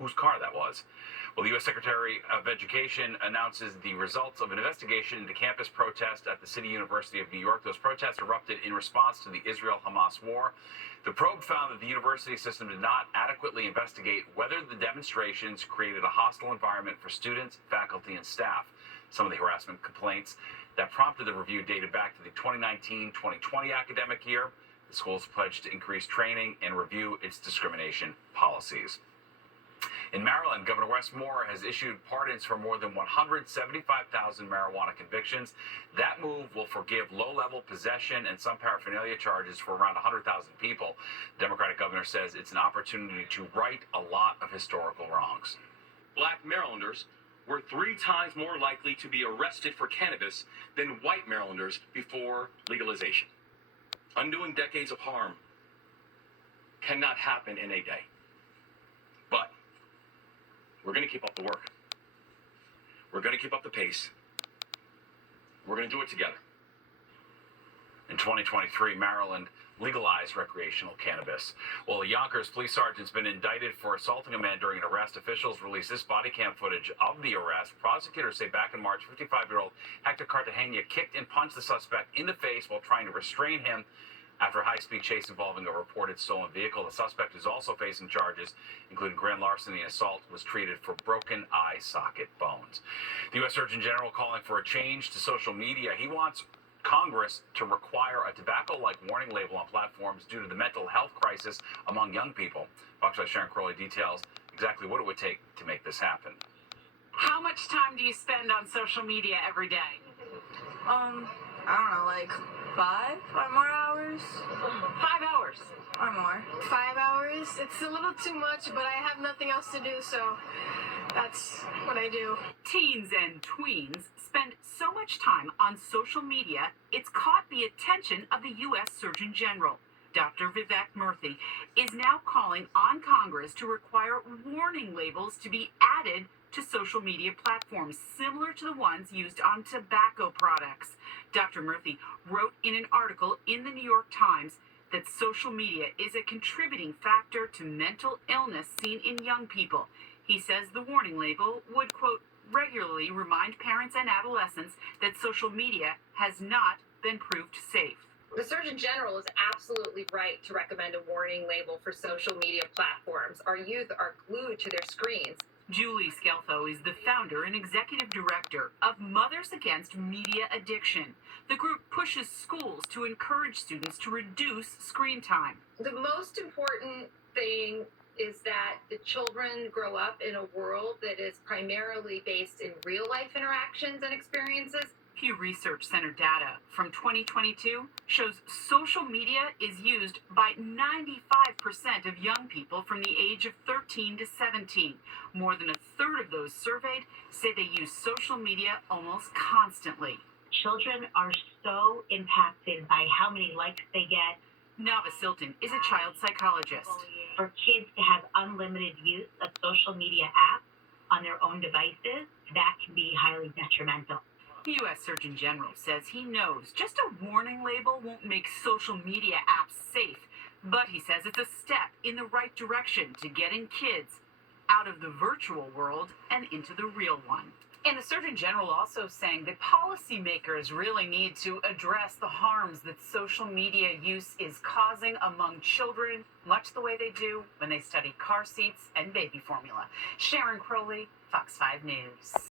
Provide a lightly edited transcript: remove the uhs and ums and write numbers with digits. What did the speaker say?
whose car that was. Well, the U.S. Secretary of Education announces the results of an investigation into campus protests at the City University of New York. Those protests erupted in response to the Israel-Hamas war. The probe found that the university system did not adequately investigate whether the demonstrations created a hostile environment for students, faculty, and staff. Some of the harassment complaints that prompted the review dated back to the 2019-2020 academic year. The school has pledged to increase training and review its discrimination policies. In Maryland, Governor Wes Moore has issued pardons for more than 175,000 marijuana convictions. That move will forgive low-level possession and some paraphernalia charges for around 100,000 people. The Democratic governor says it's an opportunity to right a lot of historical wrongs. Black Marylanders were 3 times more likely to be arrested for cannabis than white Marylanders before legalization. Undoing decades of harm cannot happen in a day. But we're going to keep up the work. We're going to keep up the pace. We're going to do it together. In 2023, Maryland legalized recreational cannabis. Well, a Yonkers police sergeant's been indicted for assaulting a man during an arrest. Officials released this body cam footage of the arrest. Prosecutors say back in March, 55-year-old Hector Cartagena kicked and punched the suspect in the face while trying to restrain him after a high-speed chase involving a reported stolen vehicle. The suspect is also facing charges, including grand larceny and assault, was treated for broken eye socket bones. The U.S. Surgeon General calling for a change to social media. He wants Congress to require a tobacco-like warning label on platforms due to the mental health crisis among young people. Fox 5's Sharon Crowley details exactly what it would take to make this happen. How much time do you spend on social media every day? I don't know, like 5 or more hours? 5 hours. Or more. 5 hours. It's a little too much, but I have nothing else to do, so that's what I do. Teens and tweens spend so much time on social media, it's caught the attention of the U.S. Surgeon General. Dr. Vivek Murthy is now calling on Congress to require warning labels to be added to social media platforms, similar to the ones used on tobacco products. Dr. Murthy wrote in an article in the New York Times that social media is a contributing factor to mental illness seen in young people. He says the warning label would, quote, regularly remind parents and adolescents that social media has not been proved safe. The Surgeon General is absolutely right to recommend a warning label for social media platforms. Our youth are glued to their screens. Julie Skeltho is the founder and executive director of Mothers Against Media Addiction. The group pushes schools to encourage students to reduce screen time. The most important thing is that the children grow up in a world that is primarily based in real-life interactions and experiences. Pew Research Center data from 2022 shows social media is used by 95% of young people from the age of 13 to 17. More than a third of those surveyed say they use social media almost constantly. Children are so impacted by how many likes they get. Nava Silton is a child psychologist. For kids to have unlimited use of social media apps on their own devices, that can be highly detrimental. The U.S. Surgeon General says he knows just a warning label won't make social media apps safe, but he says it's a step in the right direction to getting kids out of the virtual world and into the real one. And the Surgeon General also saying that policymakers really need to address the harms that social media use is causing among children, much the way they do when they study car seats and baby formula. Sharon Crowley, Fox 5 News.